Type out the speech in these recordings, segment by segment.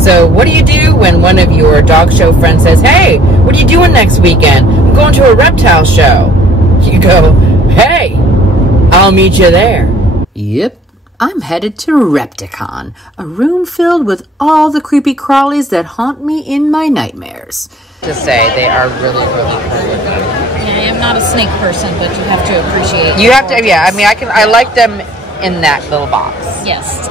So what do you do when one of your dog show friends says, hey, what are you doing next weekend? I'm going to a reptile show. You go, hey, I'll meet you there. Yep, I'm headed to Repticon, a room filled with all the creepy crawlies that haunt me in my nightmares. To say, they are really, really pretty. Yeah, I am not a snake person, but you have to appreciate. You have to, yeah. I mean, I like them in that little box. Yes.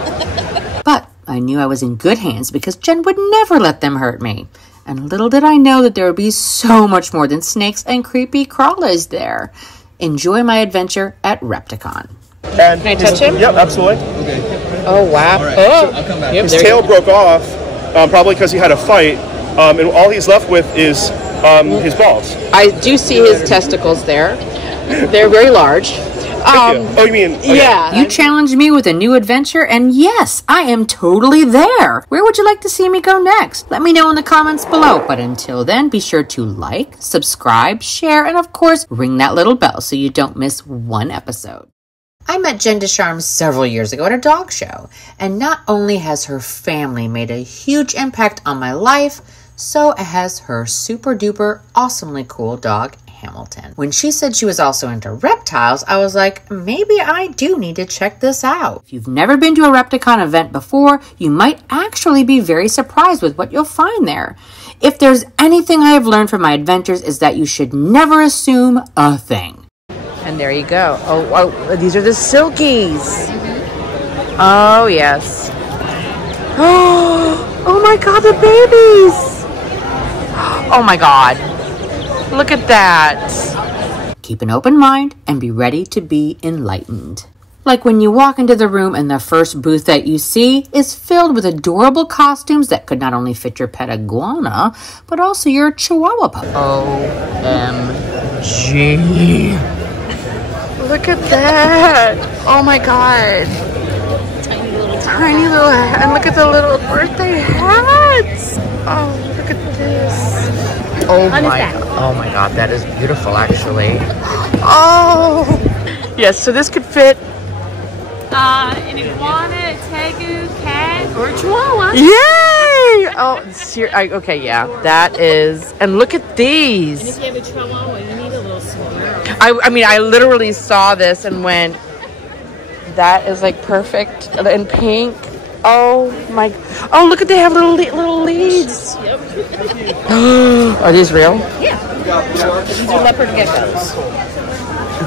But I knew I was in good hands because Jen would never let them hurt me. And little did I know that there would be so much more than snakes and creepy crawlies there. Enjoy my adventure at Repticon. And can I touch him? Yep, absolutely. Okay. Oh, wow. All right. Oh, I'll come back. His tail broke off, probably because he had a fight, and all he's left with is his balls. I do see his testicles there. They're very large. Oh, you mean? Okay. Yeah. You challenged me with a new adventure, and yes, I am totally there. Where would you like to see me go next? Let me know in the comments below. But until then, be sure to like, subscribe, share, and of course, ring that little bell so you don't miss one episode. I met Jenn Ducharme several years ago at a dog show, and not only has her family made a huge impact on my life, so has her super duper awesomely cool dog, Hamilton. When she said she was also into reptiles, I was like, maybe I do need to check this out. If you've never been to a Repticon event before, you might actually be very surprised with what you'll find there. If there's anything I have learned from my adventures is that you should never assume a thing. And there you go. Oh, these are the silkies. Oh, yes. Oh my God, the babies. Oh my God. Look at that. Keep an open mind and be ready to be enlightened. Like when you walk into the room and the first booth that you see is filled with adorable costumes that could not only fit your pet iguana, but also your chihuahua pup. OMG. Look at that. Oh my God. Tiny little hat. And look at the little birthday hats. Oh, look at this. Oh my God, that is beautiful actually. Oh. Yes, so this could fit An iguana, tegu, cat, or chihuahua. Yay! Oh, okay, yeah, that is. And look at these. And if you have a chihuahua, you need a little smaller. I mean, I literally saw this and went, that is like perfect in pink. Oh my! Oh, look at they have little leads. Yep. Are these real? Yeah. These are leopard geckos.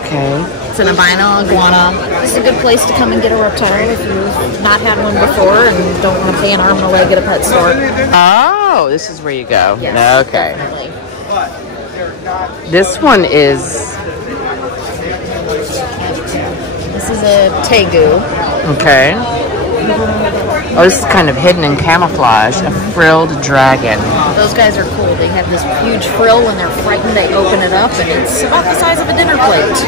Okay. It's an albino iguana. This is a good place to come and get a reptile if you've not had one before and don't want to pay an arm and a leg at a pet store. Oh, this is where you go. Yes, okay. Definitely. This one is. This is a tegu. Okay. Oh, this is kind of hidden in camouflage. A frilled dragon. Those guys are cool. They have this huge frill. When they're frightened, they open it up, and it's about the size of a dinner plate.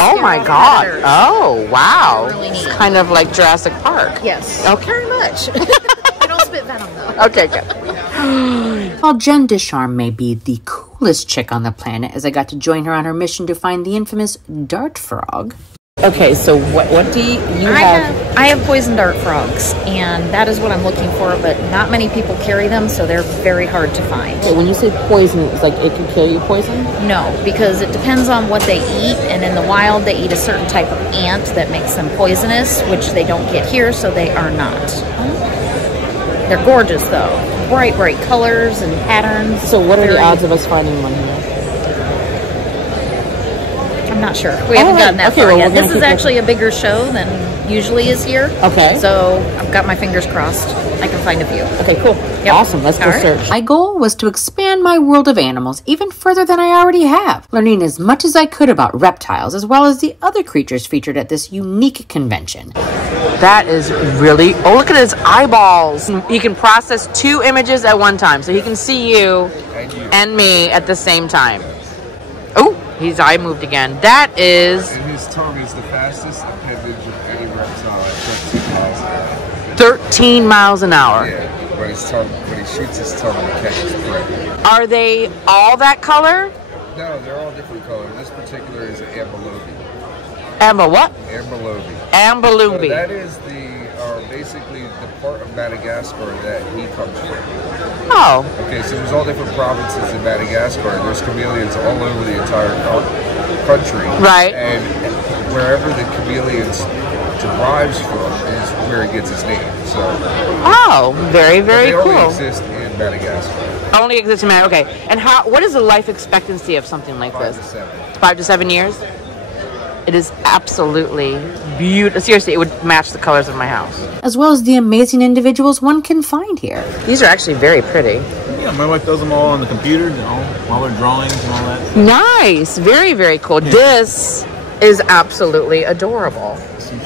Oh my God. Predators. Oh, wow. Really neat. It's kind of like Jurassic Park. Yes. Okay. Very much. They don't spit venom, though. Okay, good. While Jenn Ducharme may be the coolest chick on the planet, as I got to join her on her mission to find the infamous dart frog. Okay, so what do you have? I have poison dart frogs, and that is what I'm looking for, but not many people carry them, so they're very hard to find. Okay, when you say poison, it's like it can kill you poison? No, because it depends on what they eat, and in the wild they eat a certain type of ant that makes them poisonous, which they don't get here, so they are not. They're gorgeous, though. Bright colors and patterns. So what are the odds of us finding one here? I'm not sure. We haven't gotten that far well, yet. This is actually a bigger show than usually is here. Okay. So I've got my fingers crossed. I can find a few. Okay, cool. Yep. Awesome. Let's go search. My goal was to expand my world of animals even further than I already have, learning as much as I could about reptiles as well as the other creatures featured at this unique convention. That is really... Oh, look at his eyeballs. He can process 2 images at one time, so he can see you and me at the same time. Oh, his eye moved again. That is... And his tongue is the fastest appendage of any reptile at 13 miles an hour. Yeah, when he shoots his tongue, he catches prey. Are they all that color? No, they're all different colors. This particular is an ambelobi. Amber what? Ambelobi. Ambelobi. So that is the are basically the part of Madagascar that he comes from. Oh. Okay, so there's all different provinces in Madagascar. There's chameleons all over the entire country. Right. And wherever the chameleons derives from is where he gets his name. So. Oh, very, very cool. cool. They only exist in Madagascar. Only exists in Madagascar. Okay. And what is the life expectancy of something like 5 this? to 7. 5 to 7 years? It is absolutely beautiful. Seriously, it would match the colors of my house. As well as the amazing individuals one can find here. These are actually very pretty. Yeah, my wife does them all on the computer, you know, while we're drawings and all that. Nice. Very, very cool. Yeah. This is absolutely adorable.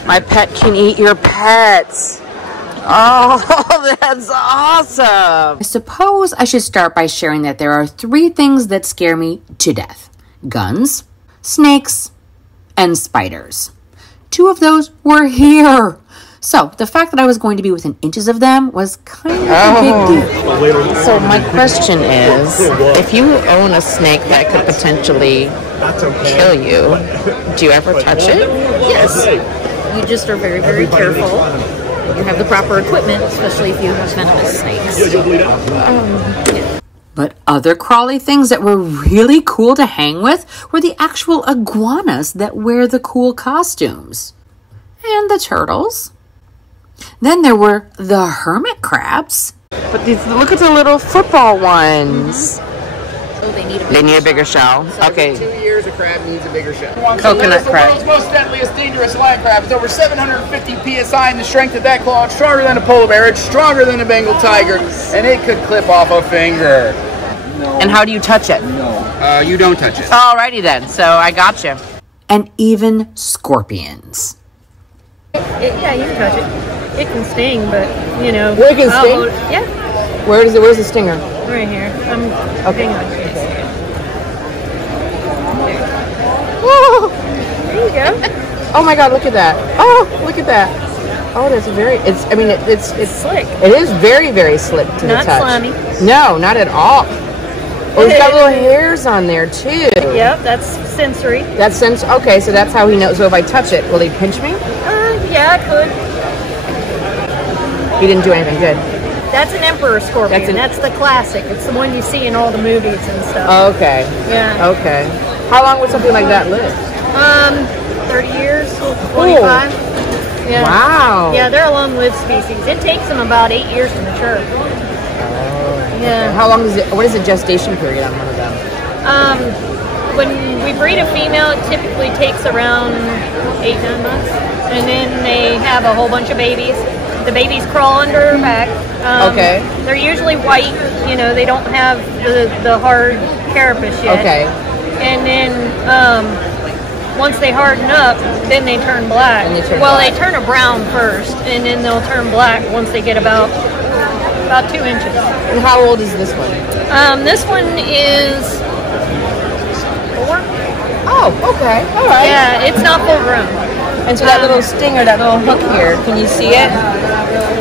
My pet can eat your pets. Oh, that's awesome. I suppose I should start by sharing that there are 3 things that scare me to death. Guns, snakes, and spiders. 2 of those were here. So the fact that I was going to be within inches of them was kind of a big deal. So my question is, if you own a snake that could potentially kill you, do you ever touch it? Yes. You just are very, very careful. You have the proper equipment, especially if you have venomous snakes. Yeah. But other crawly things that were really cool to hang with were the actual iguanas that wear the cool costumes. And the turtles. Then there were the hermit crabs. But these, look at the little football ones. Oh, they need a bigger shell. So okay. 2 years, a crab needs a bigger shell. Coconut crab. The world's most deadliest, dangerous land crab. It's over 750 psi, and the strength of that claw is stronger than a polar bear. It's stronger than a Bengal tiger, and it could clip off a finger. No. And how do you touch it? No. You don't touch it. Alrighty then. So I got you. And even scorpions. Yeah, you can touch it. It can sting, but you know. Where it can sting? Yeah. Where's the stinger? Right here. Okay. Hang on. Whoa. There you go. Oh my God! Look at that! Oh, look at that! Oh, that's very. It's slick. It is very, very slick to the touch. Not slimy. No, not at all. Oh, he's got little hairs on there too. Yep, that's sensory. That's okay, so that's how he knows. So if I touch it, will he pinch me? Yeah, I could. He didn't do anything good. That's an emperor scorpion. That's the classic. It's the one you see in all the movies and stuff. Oh, okay. Yeah. Okay. How long would something like that live? 30 years, 25. Yeah. Wow. Yeah, they're a long-lived species. It takes them about 8 years to mature. Yeah. Okay. How long is it? What is the gestation period on one of them? When we breed a female, it typically takes around 8-9 months, and then they have a whole bunch of babies. The babies crawl under her back. Okay. They're usually white. You know, they don't have the hard carapace yet. Okay. And then once they harden up, then they turn black. They turn a brown first, and then they'll turn black once they get about 2 inches. And how old is this one? This one is 4. Oh, okay. All right. Yeah, it's not full grown. And so that little stinger, that little hook here, can you see it?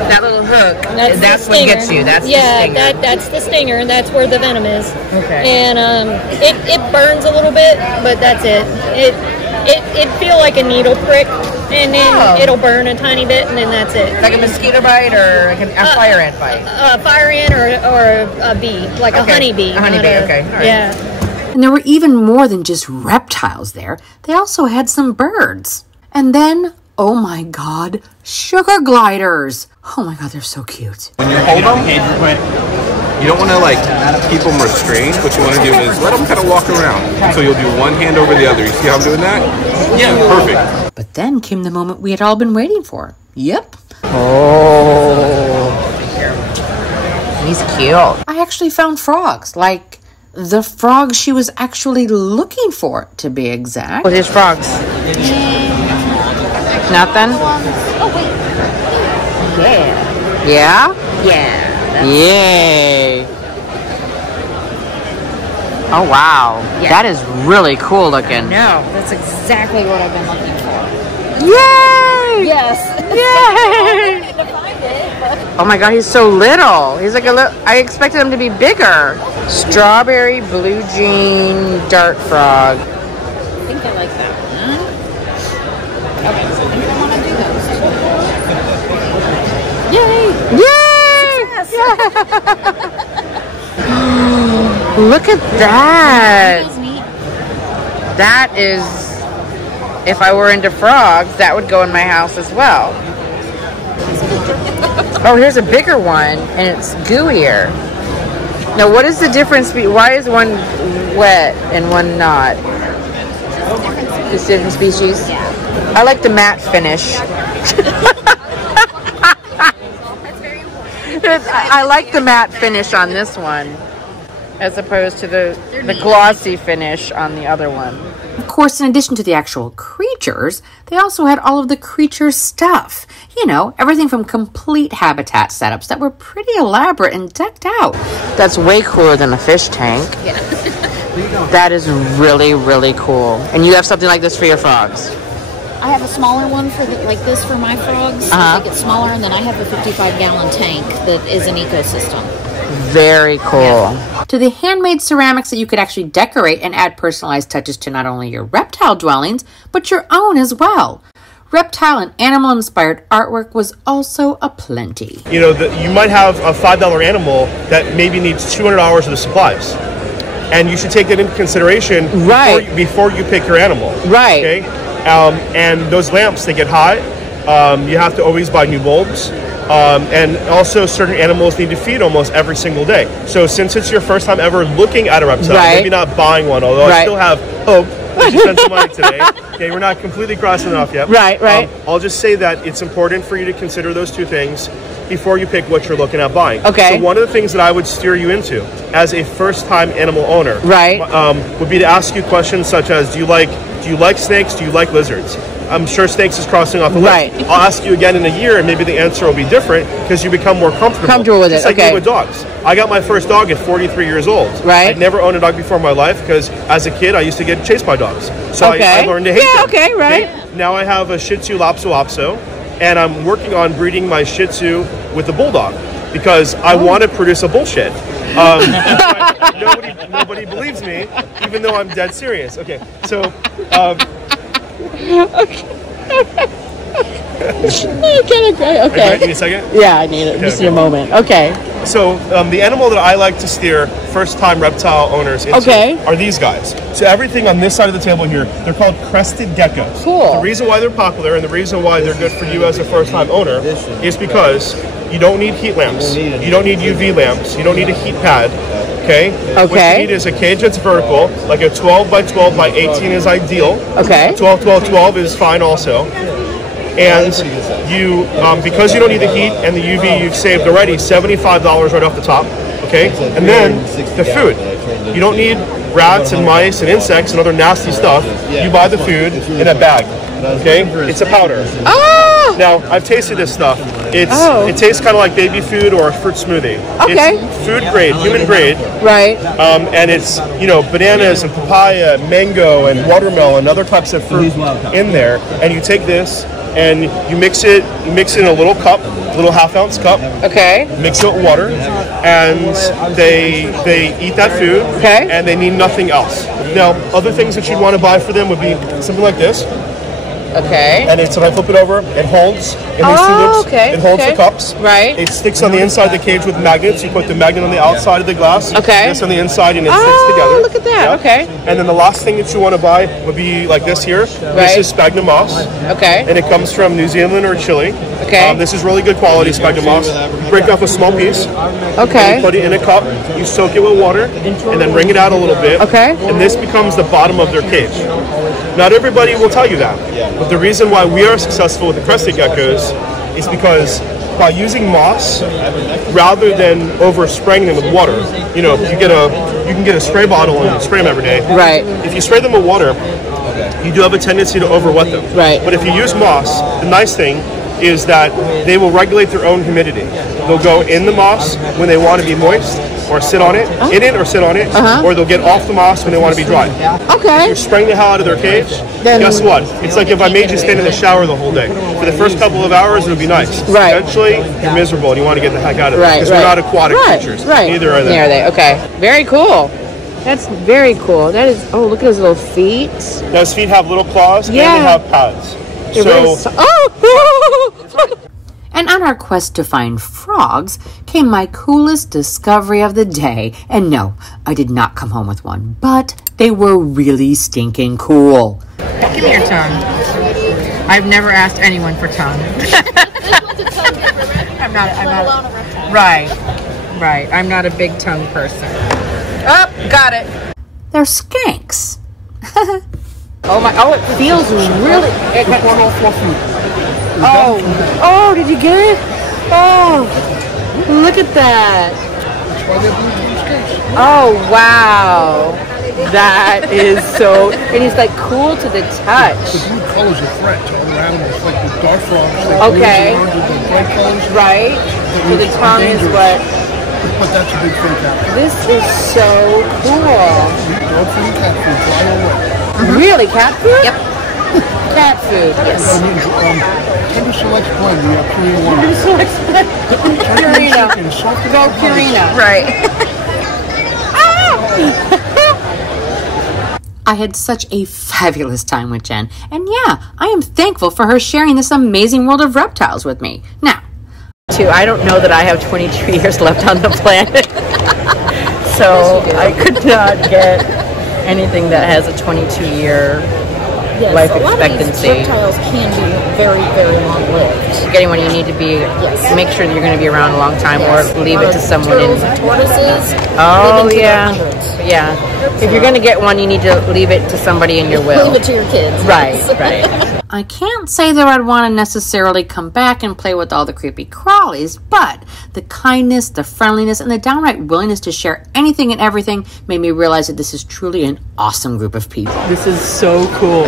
That little hook, that's what gets you. That's the stinger. Yeah, that's the stinger, and that's where the venom is. Okay. And it burns a little bit, but that's it. It feel like a needle prick, and then it'll burn a tiny bit, and then that's it. Like a mosquito bite or like a fire ant bite? A fire ant or a bee, like a honeybee. A honeybee, okay. All right. Yeah. And there were even more than just reptiles there. They also had some birds. And then, oh my God, sugar gliders. Oh my God, they're so cute. When you hold them, you don't want to like keep them restrained. What you want to do is let them kind of walk around. So you'll do one hand over the other. You see how I'm doing that? Yeah, perfect. But then came the moment we had all been waiting for. Yep. Oh. He's cute. I actually found frogs, like the frog she was actually looking for, to be exact. What is frogs? Nothing? Oh, wait. Yeah. Yeah? Yeah. Yay. Oh, wow. Yeah. That is really cool looking. No, that's exactly what I've been looking for. Yay! Yes. Yay! To find it. Oh my God, he's so little. He's like a little, I expected him to be bigger. Strawberry blue jean dart frog. I think I like that one. Okay, so I think I want to do those. Look at that. That is, if I were into frogs, that would go in my house as well. Oh, here's a bigger one, and it's gooier. Now, what is the difference? Why is one wet and one not? Just different species? Yeah. I like the matte finish. I like the matte finish on this one, as opposed to the glossy finish on the other one. Of course, in addition to the actual creatures, they also had all of the creature stuff. You know, everything from complete habitat setups that were pretty elaborate and decked out. That's way cooler than a fish tank. Yeah. That is really, really cool. And you have something like this for your frogs? I have a smaller one for like this for my frogs. They get smaller, and then I have a 55-gallon tank that is an ecosystem. Very cool. Yeah. To the handmade ceramics that you could actually decorate and add personalized touches to not only your reptile dwellings, but your own as well. Reptile and animal-inspired artwork was also aplenty. You know, you might have a $5 animal that maybe needs 200 hours of the supplies. And you should take that into consideration before you pick your animal. Right. Okay? And those lamps, they get hot. You have to always buy new bulbs. And also certain animals need to feed almost every single day. So since it's your first time ever looking at a reptile, maybe not buying one, although I still have hope that you spent some money today. Okay, we're not completely crossing it off yet. Right. I'll just say that it's important for you to consider those two things before you pick what you're looking at buying. Okay. So one of the things that I would steer you into as a first-time animal owner would be to ask you questions such as, do you like snakes? Do you like lizards? I'm sure snakes is crossing off the list. I'll ask you again in a year, and maybe the answer will be different because you become more comfortable with it. Just like me with dogs. I got my first dog at 43 years old. Right. I'd never owned a dog before in my life because as a kid I used to get chased by dogs. So I learned to hate them. Okay. Now I have a Shih Tzu Lhasa, and I'm working on breeding my Shih Tzu with a bulldog because I want to produce a bullshit. Nobody believes me, even though I'm dead serious. Okay, so. Okay. Give me a second? Yeah, I need it. Just in a moment. Okay. So the animal that I like to steer first-time reptile owners into are these guys. So everything on this side of the table here, they're called crested geckos. Cool. The reason why they're popular and the reason why they're good for you as a first-time owner is because you don't need heat lamps, you don't need UV lamps, you don't need a heat pad. Okay. What you need is a cage that's vertical, like a 12 by 12 by 18 is ideal. Okay. 12, 12, 12 is fine also. And you, because you don't need the heat and the UV, you've saved already $75 right off the top. Okay. And then the food. You don't need rats and mice and insects and other nasty stuff. You buy the food in a bag. Okay. It's a powder. Oh! Now I've tasted this stuff. It tastes kind of like baby food or a fruit smoothie. Okay. It's food grade, human grade. Right. And it's, you know, bananas and papaya, mango and watermelon and other types of fruit in there. And you take this and you mix it in a little cup, little half-ounce cup. Okay. Mix it with water, and they eat that food. Okay. And they need nothing else. Now, other things that you'd want to buy for them would be something like this. Okay. And it's, if I flip it over, it holds in these two loops. It holds the cups. Right. It sticks on the inside of the cage with magnets. You put the magnet on the outside of the glass. Okay. This on the inside, and it sticks together. Look at that. Okay. And then the last thing that you want to buy would be like this here. This is sphagnum moss. Okay. And it comes from New Zealand or Chile. Okay. This is really good quality sphagnum moss. You break off a small piece. Okay. You put it in a cup. You soak it with water, and then wring it out a little bit. Okay. And this becomes the bottom of their cage. Not everybody will tell you that, but the reason why we are successful with the crested geckos is because by using moss rather than overspraying them with water, you know, you can get a spray bottle and spray them every day. Right. If you spray them with water, you do have a tendency to overwet them. Right. But if you use moss, the nice thing is that they will regulate their own humidity. They'll go in the moss when they want to be moist, or sit on it, in it or sit on it, or they'll get off the moss when they want to be dry. Okay. If you're spraying the hell out of their cage, guess what? It's like if I made you stand in the shower the whole day. For the first couple of hours, it'll be nice. Right. Eventually, you're miserable and you want to get the heck out of it. Right. Because we're not aquatic creatures. Right. Neither are they. Neither are they. Okay. Very cool. That's very cool. That is. Oh, look at his little feet. Now, his feet have little claws and they have pads. And And on our quest to find frogs came my coolest discovery of the day. And no, I did not come home with one, but they were really stinking cool. Give me your tongue. I've never asked anyone for tongue. I'm not right. I'm not a big tongue person. Oh, got it. They're skanks. Oh, it feels really. Oh, did you get it? Oh, look at that. Oh, wow. That is so, and it's like cool to the touch. The blue colors are threat to other animals, like the dart frogs. Okay. Right. So the tongue is what. But that's a big thing, Captain. This is so cool. Dog food and cat food, fly away. Really, cat food? Yep. Cat food, yes. Tender Selects blend, we have Purina 1. Tender Selects blend. Purina. Go Purina. Right. I had such a fabulous time with Jen, and yeah, I am thankful for her sharing this amazing world of reptiles with me. Now, I don't know that I have 22 years left on the planet, so I could not get anything that has a 22-year life expectancy. Reptiles can be very, very long-lived. Getting one, you need to be make sure that you're going to be around a long time, or leave it to someone. Tortoises. Oh yeah. If you're going to get one, you need to leave it to somebody in your will. Leave it to your kids. Right. I can't say that I'd want to necessarily come back and play with all the creepy crawlies, but the kindness, the friendliness, and the downright willingness to share anything and everything made me realize that this is truly an awesome group of people. This is so cool.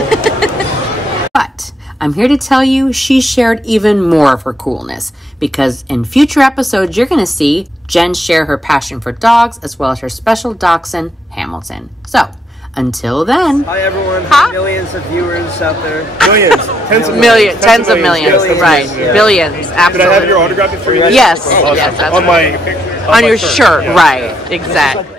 But I'm here to tell you she shared even more of her coolness, because in future episodes you're going to see Jen share her passion for dogs as well as her special dachshund, Hamilton. So, until then. Hi everyone. Hi. Millions of viewers out there. Millions. Tens of Millions. Right. Yeah. Billions. Absolutely. Could I have your autograph before you leave? Yes. Oh, Yes. on my on your shirt. Yeah. Right. Exactly.